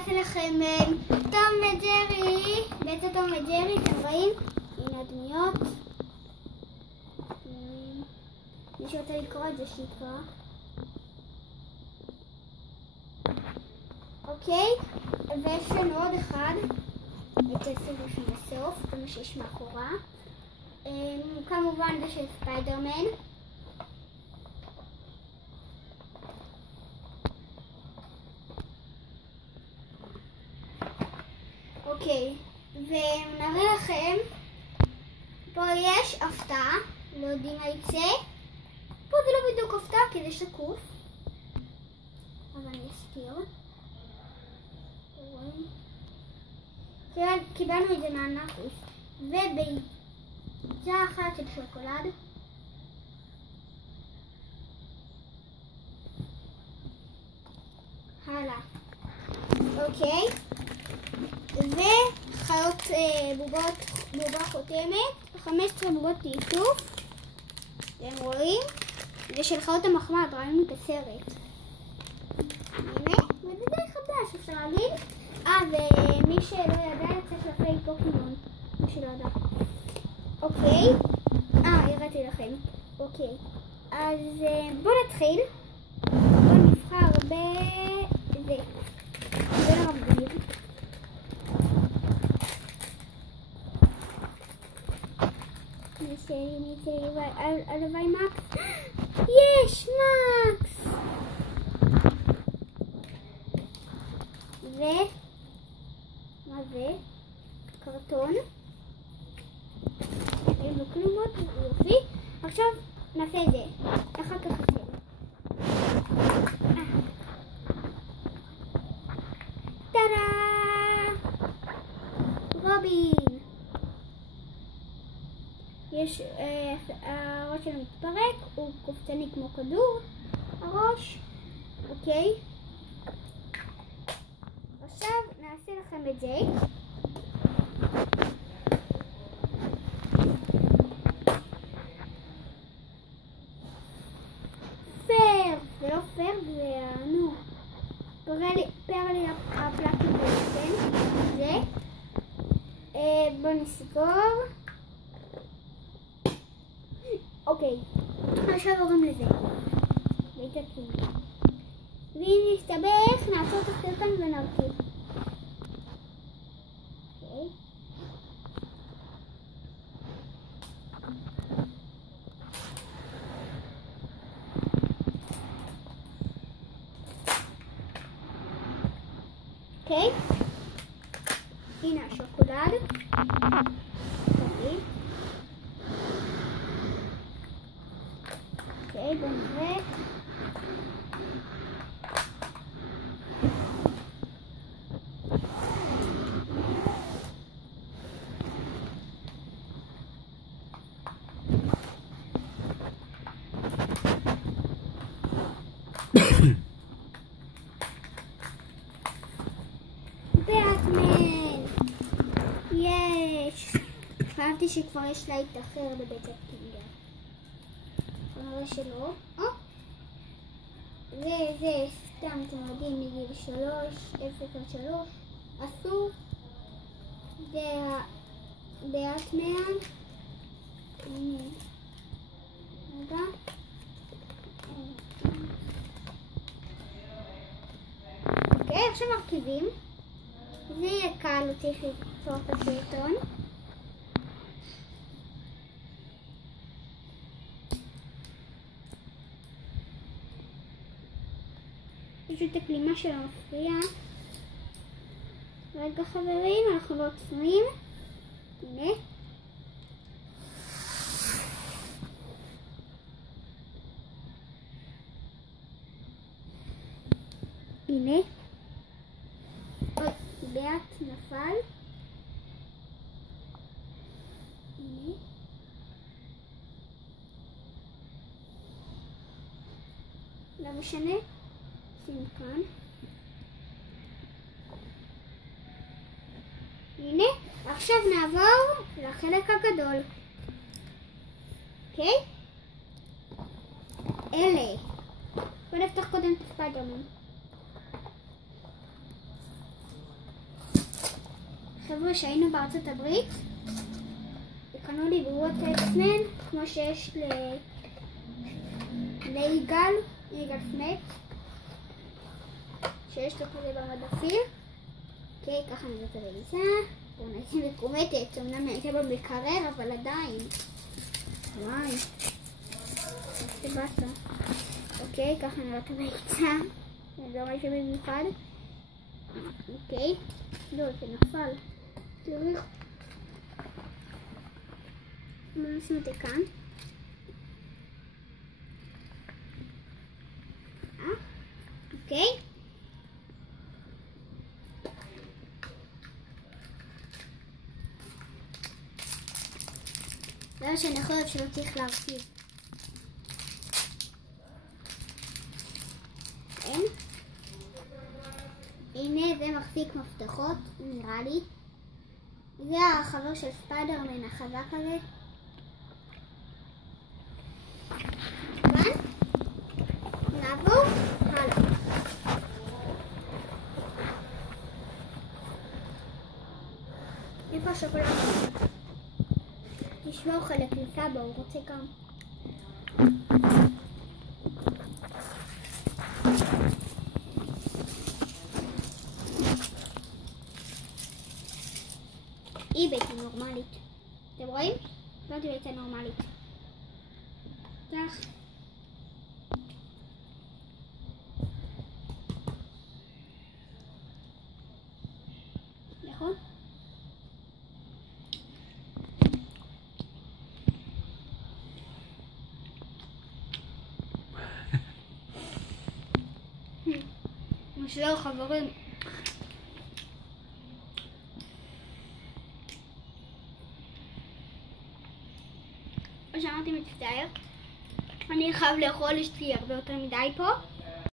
נעשה לכם תום וג'רי, בעצם תום וג'רי, אתם רואים? הנה הדמויות. מי שרוצה לקרוא את זה שיקרא. אוקיי, ויש לנו עוד אחד, את הסרט בסוף, זה מה שיש מאחורה. כמובן זה של ספיידרמן. אוקיי, ונראה לכם, פה יש הפתעה, לא יודעים מה יצא. פה זה לא בדיוק הפתעה כי זה שקוף, אבל אני אסתיר. קיבלנו את זה מהנאקוס, וביצה אחת של שוקולד. הלאה. אוקיי. וחיות בובה חותמת, 15 בובות טפטוף, אתם רואים? זה של חיות המחמד, ראינו את הסרט. הנה, וזה די חדש, אפשר להגיד. ומי שלא ידע, צריך לפי פוקימון, מי שלא ידע. אוקיי, הראיתי לכם. אוקיי, אז בואו נתחיל. בואו נבחר בזה. זה לא רבדים. ניסי, הלוואי מקס. יש מקס! מה זה? קרטון. אין לו כלום עוד, יופי. עכשיו נעשה את זה. אחר כך עשינו. טאדה! רובין! יש, הראש שלו מתפרק, הוא קופצני כמו כדור, הראש, אוקיי. עכשיו נעשה לכם את זה. פייר, זה לא פייר, זה נו. פרלי הפלטים בעצם, זה. בואו נסגור. אוקיי, עכשיו עוברים לזה. ואם נסתבך, נעצור את הסרטון ונרכיב. אוקיי, הנה השוקולד. אוקיי, בואו נראה. באטמן! יש! חייבתי שכבר יש לה אחר בבית הקינדר. כנראה שלא. זה סתם אתם יודעים מגיל 3, 0-3, אסור. זה באטמן. רגע. אוקיי, עכשיו מרכיבים. זה יהיה קל, הוא צריך לפתור את הסרטון. פשוט הקלימה שלו מפריע. רגע חברים, אנחנו לא עוצרים. הנה. הנה. אוי, באט נפל. הנה. לא משנה. שים כאן. הנה. עכשיו נעבור לחלק הגדול. אוקיי? אלה. בוא נפתח קודם את ספיידרמן. חבר'ה, שהיינו בארצות הברית, וקנו לי בובות אקסמן, כמו שיש ליגאל סמית, שיש לו כזה במדפים. אוקיי, ככה נראית הריצה. היא מקומטת, אמנם הייתה במקרר, אבל עדיין. וואי. זה באסה. אוקיי, ככה נראית הריצה. זה לא משהו במיוחד. אוקיי. לא, זה נפל. תראי. בואו נשים את זה כאן. אוקיי. זה מה שאני חושבת שלא צריך להרכיב. אין. הנה זה מחזיק מפתחות, נראה לי. זה החבר של ספיידרמן החזק הזה. כאן. נעבור הלאה. איפה השוקולד? תשמעו חלק לסבא, הוא רוצה גם. היא ביצה נורמלית. אתם רואים? זאת ביצה נורמלית. כך. נכון? משלו חברים. כמו שאמרתי, מצטער. אני חייב לאכול, יש לי הרבה יותר מדי פה.